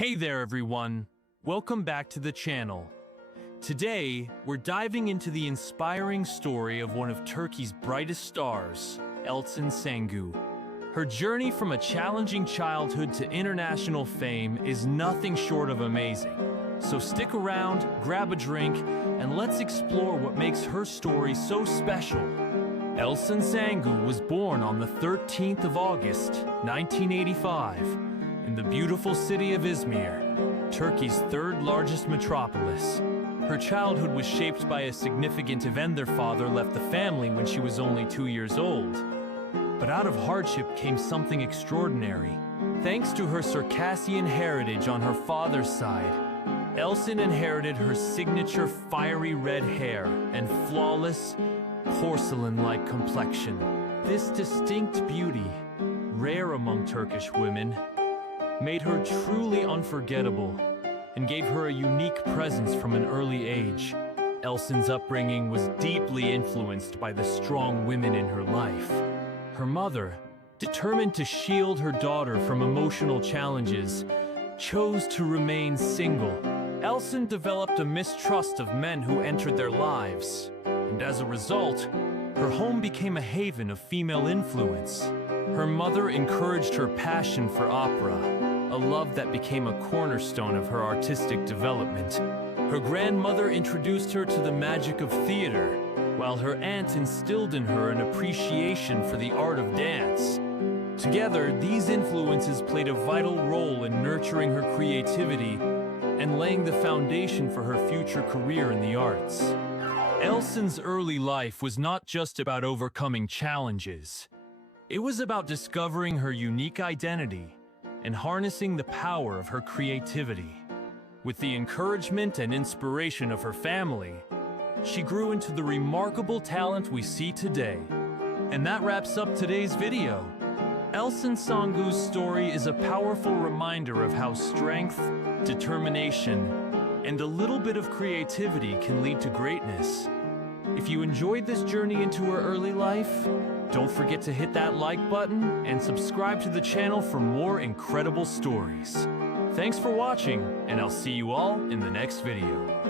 Hey there everyone, welcome back to the channel. Today, we're diving into the inspiring story of one of Turkey's brightest stars, Elçin Sangu. Her journey from a challenging childhood to international fame is nothing short of amazing. So stick around, grab a drink, and let's explore what makes her story so special. Elçin Sangu was born on the 13th of August, 1985, in the beautiful city of Izmir, Turkey's third largest metropolis. Her childhood was shaped by a significant event. Their father left the family when she was only 2 years old. But out of hardship came something extraordinary. Thanks to her Circassian heritage on her father's side, Elçin inherited her signature fiery red hair and flawless, porcelain-like complexion. This distinct beauty, rare among Turkish women, made her truly unforgettable and gave her a unique presence from an early age. Elçin's upbringing was deeply influenced by the strong women in her life. Her mother, determined to shield her daughter from emotional challenges, chose to remain single. Elçin developed a mistrust of men who entered their lives, and as a result, her home became a haven of female influence. Her mother encouraged her passion for opera, a love that became a cornerstone of her artistic development. Her grandmother introduced her to the magic of theater, while her aunt instilled in her an appreciation for the art of dance. Together, these influences played a vital role in nurturing her creativity and laying the foundation for her future career in the arts. Elçin's early life was not just about overcoming challenges. It was about discovering her unique identity and harnessing the power of her creativity. With the encouragement and inspiration of her family, she grew into the remarkable talent we see today. And that wraps up today's video. Elçin Sangu's story is a powerful reminder of how strength, determination, and a little bit of creativity can lead to greatness. If you enjoyed this journey into her early life, don't forget to hit that like button and subscribe to the channel for more incredible stories. Thanks for watching, and I'll see you all in the next video.